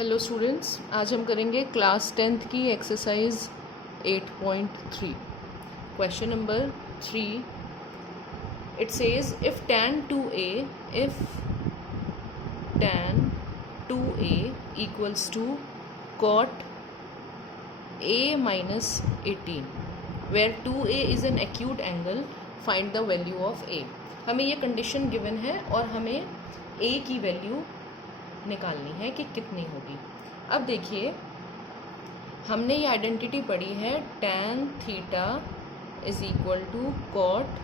Hello students, आज हम करेंगे क्लास 10th की exercise 8.3। Question number 3, it says if tan 2a equals to cot a minus 18 where 2a is an acute angle, find the value of a। हमें ये condition given है और हमें a की वैल्यू निकालनी है कि कितनी होगी। अब देखिए, हमने ये आइडेंटिटी पढ़ी है tan theta is equal to cot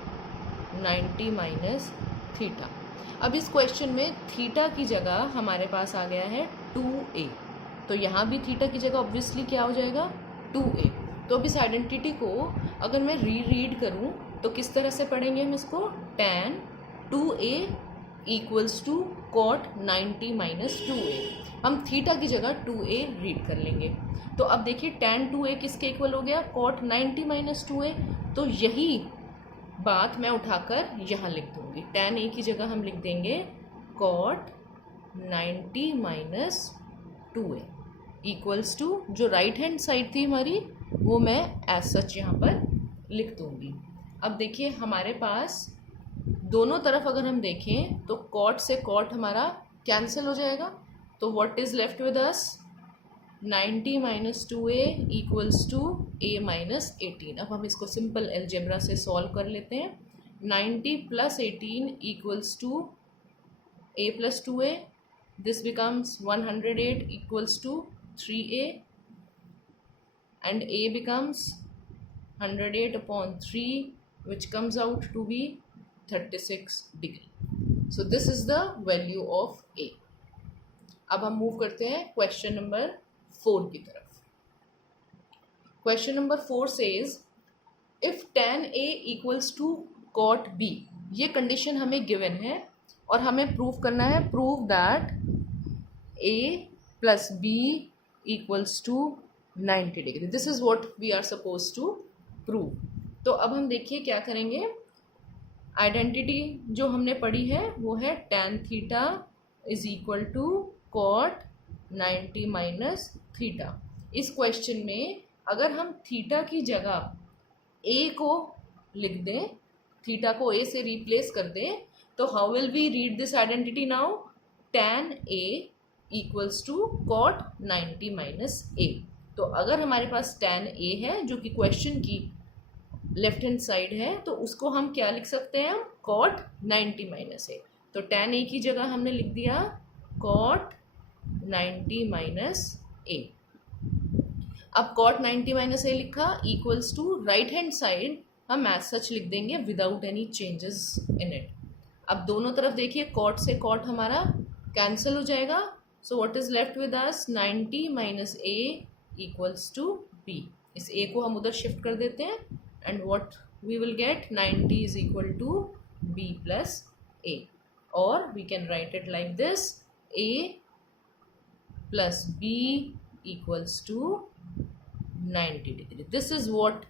90 minus theta. अब इस क्वेश्चन में थीटा की जगह हमारे पास आ गया है 2a, तो यहाँ भी थीटा की जगह ऑब्वियसली क्या हो जाएगा 2a। तो अब इस आइडेंटिटी को अगर मैं रीड करूँ तो किस तरह से पढ़ेंगे हम इसको, tan 2a equals to cot 90 minus 2a। हम थीटा की जगह 2a रीड कर लेंगे। तो अब देखिए tan 2a किसके इक्वल हो गया, कॉट 90 माइनस 2a। तो यही बात मैं उठाकर यहाँ लिख दूँगी। tan a की जगह हम लिख देंगे cot 90 minus 2a equals to, जो राइट हैंड साइड थी हमारी वो मैं एज सच यहाँ पर लिख दूँगी। अब देखिए हमारे पास दोनों तरफ अगर हम देखें तो कॉट से कॉट हमारा कैंसिल हो जाएगा, तो what is left with us 90 minus 2a equals to a minus 18। अब हम इसको सिंपल अलजेब्रा से सॉल्व कर लेते हैं। 90 plus 18 equals to a plus 2a, this becomes 108 equals to 3a and a becomes 108 upon 3 which comes out to be 36 degree. So this is the value of a. अब हम move करते हैं question number 4 की तरफ। Question number 4 says if tan a equals to cot b, ये condition हमें given है और हमें प्रूव करना है, prove that a plus b equals to 90 degree. This is what we are supposed to prove. तो अब हम देखिए क्या करेंगे। आइडेंटिटी जो हमने पढ़ी है वो है tan theta is equal to cot 90 minus theta. इस क्वेश्चन में अगर हम थीटा की जगह a को लिख दें, थीटा को a से रिप्लेस कर दें, तो how will we read this identity now, tan a equals to cot 90 minus a। तो अगर हमारे पास tan a है जो कि क्वेश्चन की लेफ्ट हैंड साइड है, तो उसको हम क्या लिख सकते हैं, कॉट 90 माइनस a। तो tan a की जगह हमने लिख दिया कॉट 90 माइनस a। अब कॉट 90 माइनस a लिखा equals to right hand side हम एज सच लिख देंगे without any changes in it. अब दोनों तरफ देखिए कॉट से कॉट हमारा कैंसिल हो जाएगा, so what is left with us 90 minus a equals to b। इस a को हम उधर शिफ्ट कर देते हैं and what we will get 90 is equal to b plus a, or we can write it like this, a plus b equals to 90 degree. This is what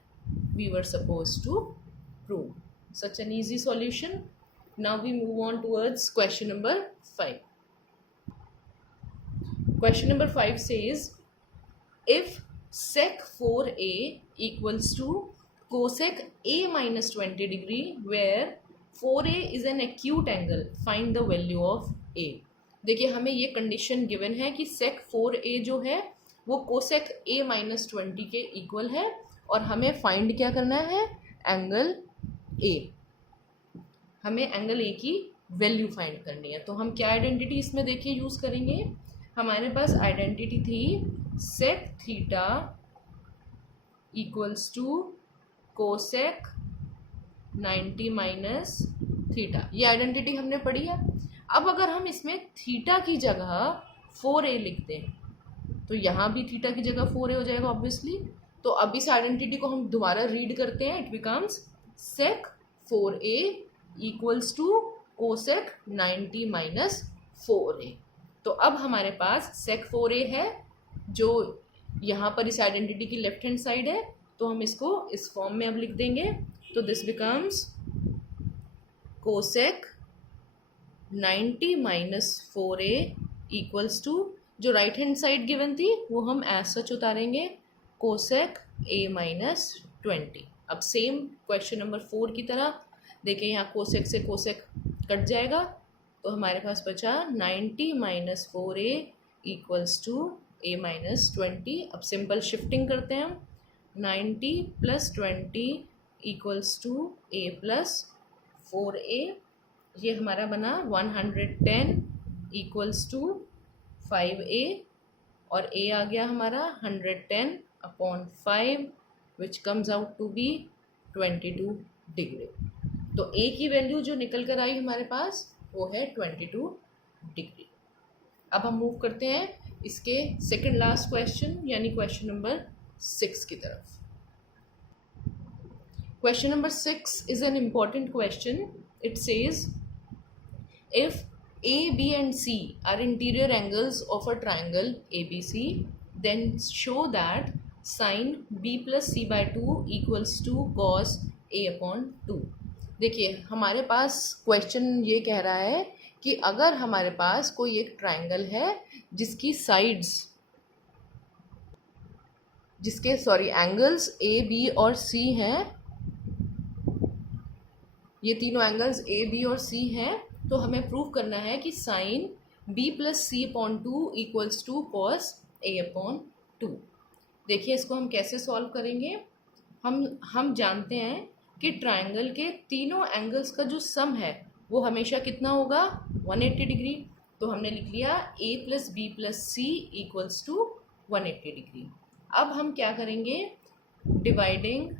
we were supposed to prove. Such an easy solution. Now we move on towards question number 5. Question number 5 says if sec 4a equals to cosec a minus 20 degree where 4a is an acute angle, find the value of a। देखिए हमें ये condition given है कि sec 4a जो है वो cosec a minus 20 के equal है और हमें फाइंड क्या करना है, एंगल a। हमें एंगल a की वैल्यू फाइंड करनी है। तो हम क्या आइडेंटिटी इसमें देखिए यूज़ करेंगे, हमारे पास आइडेंटिटी थी sec theta equals to cosec 90 minus theta. ये आइडेंटिटी हमने पढ़ी है। अब अगर हम इसमें थीटा की जगह 4a लिख दें तो यहाँ भी थीटा की जगह 4a हो जाएगा ऑब्वियसली। तो अब इस आइडेंटिटी को हम दोबारा रीड करते हैं, it becomes sec 4a equals to cosec 90 minus 4a। तो अब हमारे पास सेक 4a है जो यहाँ पर इस आइडेंटिटी की लेफ्ट हैंड साइड है, तो हम इसको इस फॉर्म में अब लिख देंगे। तो this becomes cosec 90 minus 4a equals to, जो राइट हैंड साइड गिवन थी वो हम एज सच उतारेंगे कोसेक ए माइनस 20। अब सेम क्वेश्चन नंबर 4 की तरह देखिए, यहाँ कोसेक से कोसेक कट जाएगा तो हमारे पास बचा 90 minus 4a equals to a minus 20। अब सिंपल शिफ्टिंग करते हैं हम, 90 plus 20 equals to a plus 4a, ये हमारा बना 110 इक्वल्स टू 5a, और a आ गया हमारा 110 upon 5 which comes out to be 22 degree. तो a की वैल्यू जो निकल कर आई हमारे पास वो है 22 डिग्री। अब हम मूव करते हैं इसके सेकंड लास्ट क्वेश्चन यानी क्वेश्चन नंबर 6 की तरफ। Question number 6 is an important question. It says, if A, B and C are interior angles of a triangle ABC, then show that sin B plus C by 2 equals to cos A upon 2. देखिए, हमारे पास question ये कह रहा है कि अगर हमारे पास कोई एक ट्राइंगल है जिसकी साइड्स एंगल्स A, B और C हैं, ये तीनों एंगल्स ए बी और सी हैं, तो हमें प्रूव करना है कि sine B plus C upon 2 equals to cos A upon 2। देखिए, इसको हम कैसे सॉल्व करेंगे। हम जानते हैं कि ट्राइंगल के तीनों एंगल्स का जो सम है वो हमेशा कितना होगा, 180 डिग्री। तो हमने लिख लिया A plus B plus C equals to 180 degree. अब हम क्या करेंगे, डिवाइडिंग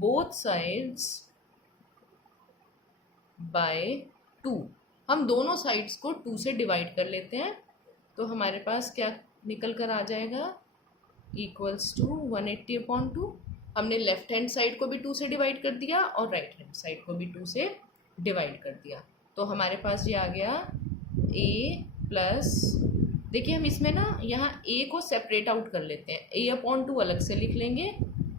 both sides by 2, हम दोनों साइड्स को 2 से डिवाइड कर लेते हैं। तो हमारे पास क्या निकल कर आ जाएगा, इक्वल्स टू 180 अपॉन 2। हमने लेफ्ट हैंड साइड को भी 2 से डिवाइड कर दिया और राइट हैंड साइड को भी 2 से डिवाइड कर दिया। तो हमारे पास ये आ गया a प्लस, देखिए हम इसमें ना यहाँ a को सेपरेट आउट कर लेते हैं, a अपॉन 2 अलग से लिख लेंगे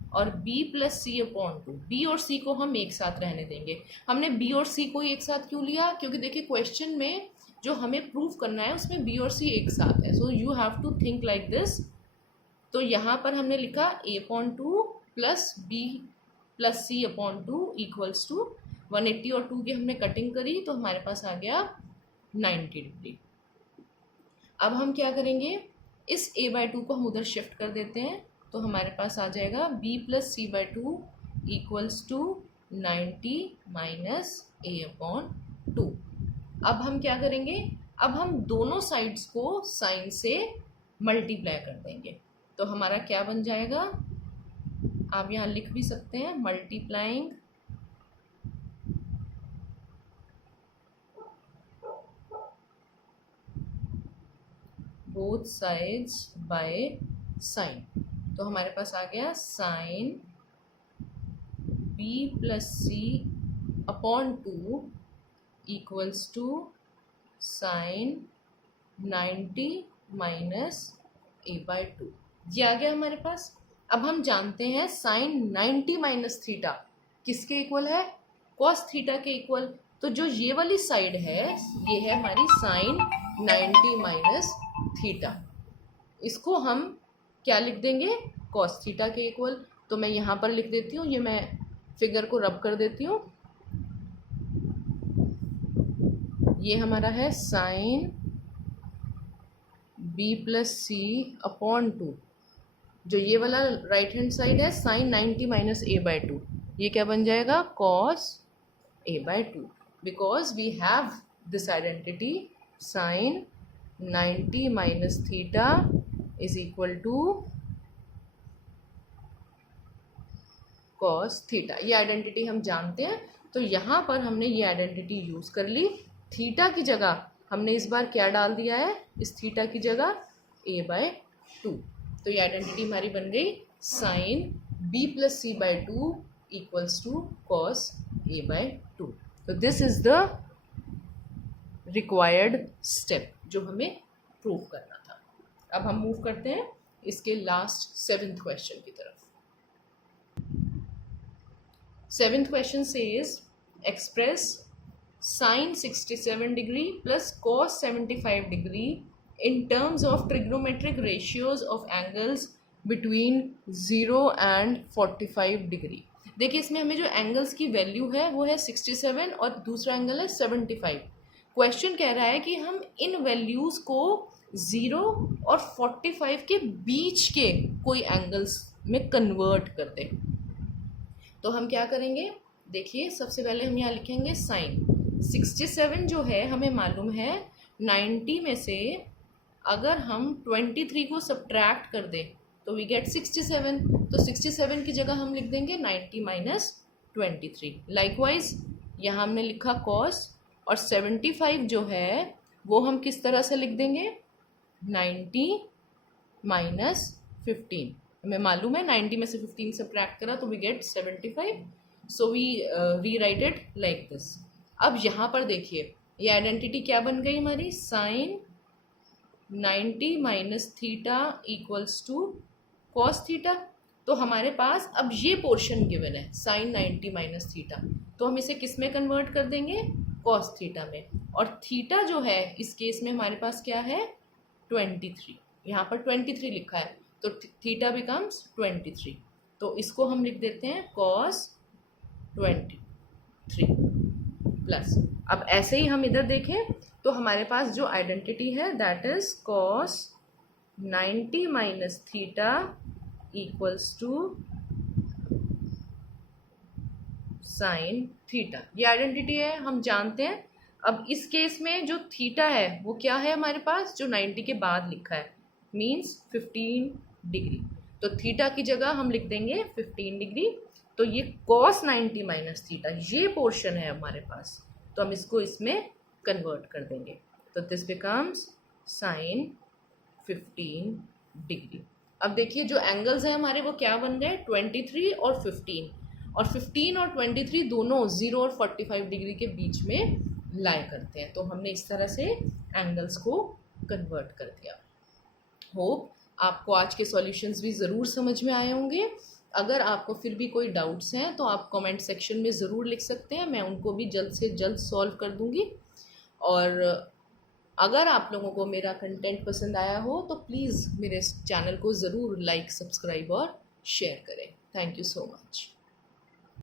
और b plus C upon 2, b और c को हम एक साथ रहने देंगे। हमने b और c को एक साथ क्यों लिया, क्योंकि देखिए क्वेश्चन में जो हमें प्रूव करना है उसमें b और c एक साथ है, so you have to think like this. तो यहाँ पर हमने लिखा a upon 2 plus b plus c upon 2 equals to 180 और 2 की हमने कटिंग करी तो हमारे पास आ गया 90 डिग्री। अब हम क्या करेंगे, इस a बाई 2 को हम उधर शिफ्ट कर देते हैं, तो हमारे पास आ जाएगा b plus C by 2 equals to 90 minus a upon 2। अब हम क्या करेंगे, अब हम दोनों साइड्स को साइन से मल्टीप्लाई कर देंगे। तो हमारा क्या बन जाएगा, आप यहाँ लिख भी सकते हैं, multiplying both sides by sine. तो हमारे पास आ गया sine b plus C upon 2 equals to sine 90 minus a by 2, ये आ गया हमारे पास। अब हम जानते हैं साइन 90 माइनस थीटा किसके इक्वल है, कॉस थीटा के इक्वल। तो जो ये वाली साइड है ये है हमारी साइन 90 माइनस थीटा, इसको हम क्या लिख देंगे, कॉस थीटा के इक्वल। तो मैं यहाँ पर लिख देती हूँ, ये मैं फिगर को रब कर देती हूँ, ये हमारा है sine b plus C upon 2, जो ये वाला राइट हैंड साइड है साइन 90 माइनस a बाई 2, ये क्या बन जाएगा, cos a by 2, because we have this identity sine 90 minus theta is equal to cos theta. ये आइडेंटिटी हम जानते हैं, तो यहाँ पर हमने ये आइडेंटिटी यूज़ कर ली। थीटा की जगह हमने इस बार क्या डाल दिया है, इस थीटा की जगह a बाई 2। तो ये आइडेंटिटी हमारी बन गई sine b plus C by 2 equals to cos a by 2। तो this is the required step जो हमें प्रूव करना था। अब हम मूव करते हैं इसके लास्ट 7th क्वेश्चन की तरफ। 7th question says, express sine 67 degree plus cos 75 degree in terms of trigonometric ratios of angles between 0 and 45 degree. देखिए इसमें हमें जो एंगल्स की वैल्यू है वो है 67 और दूसरा एंगल है 75। क्वेश्चन कह रहा है कि हम इन वैल्यूज़ को 0 और 45 के बीच के कोई एंगल्स में कन्वर्ट कर दें। तो हम क्या करेंगे, देखिए सबसे पहले हम यहाँ लिखेंगे साइन 67 जो है हमें मालूम है 90 में से अगर हम 23 को सब्ट्रैक्ट कर दें तो वी गेट 67। तो 67 की जगह हम लिख देंगे 90 माइनस 23। लाइकवाइज यहाँ हमने लिखा कॉस और 75 जो है वो हम किस तरह से लिख देंगे 90 माइनस 15। हमें मालूम है 90 में से 15 सब्ट्रैक्ट करा तो we get 75। So we rewrite it like this. अब यहाँ पर देखिए ये आइडेंटिटी क्या बन गई हमारी, sine 90 minus theta equals to cos theta. तो हमारे पास अब ये पोर्शन गिवन है साइन 90 माइनस थीटा, तो हम इसे किस में कन्वर्ट कर देंगे, कॉस थीटा में। और थीटा जो है इस केस में हमारे पास क्या है 23, यहाँ पर 23 लिखा है तो थीटा बिकम्स 23। तो इसको हम लिख देते हैं कॉस 23 प्लस। अब ऐसे ही हम इधर देखें तो हमारे पास जो आइडेंटिटी है that is cos 90 minus theta equals to sine theta. ये आइडेंटिटी है, हम जानते हैं। अब इस केस में जो थीटा है वो क्या है हमारे पास, जो 90 के बाद लिखा है मीन्स 15 डिग्री। तो थीटा की जगह हम लिख देंगे 15 डिग्री। तो ये कॉस 90 माइनस थीटा ये पोर्शन है हमारे पास, तो हम इसको इसमें कन्वर्ट कर देंगे। तो दिस बिकम्स साइन 15 डिग्री। अब देखिए जो एंगल्स हैं हमारे वो क्या बन गए 23 और 15, और 15 और 23 दोनों 0 और 45 डिग्री के बीच में लाई करते हैं। तो हमने इस तरह से एंगल्स को कन्वर्ट कर दिया। होप आपको आज के सॉल्यूशंस भी ज़रूर समझ में आए होंगे। अगर आपको फिर भी कोई डाउट्स हैं तो आप कमेंट सेक्शन में ज़रूर लिख सकते हैं, मैं उनको भी जल्द से जल्द सॉल्व कर दूंगी। और अगर आप लोगों को मेरा कंटेंट पसंद आया हो तो प्लीज़ मेरे चैनल को ज़रूर लाइक, सब्सक्राइब और शेयर करें। Thank you so much.